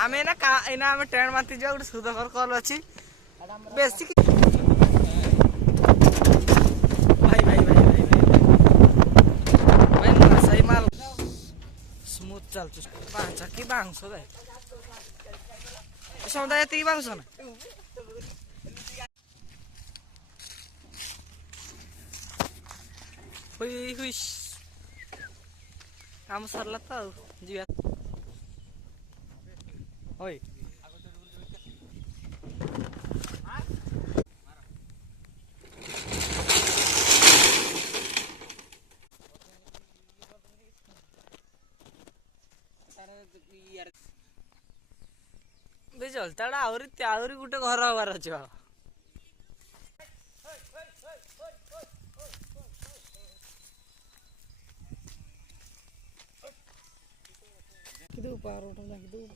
आमे ना एना आमे ट्रेन मारती जा गोटे सुदकर कल अछि बेसी भाई भाई भाई भाई भाई भाई सही माल स्मूथ चल पांच की बांस दे सौदा एती बांस ना हुई हुई काम सरला तो जीवा ओए बुझल ताड़ा आउरी गुटे घर हबार अछि बा किदु पारो उठा किदु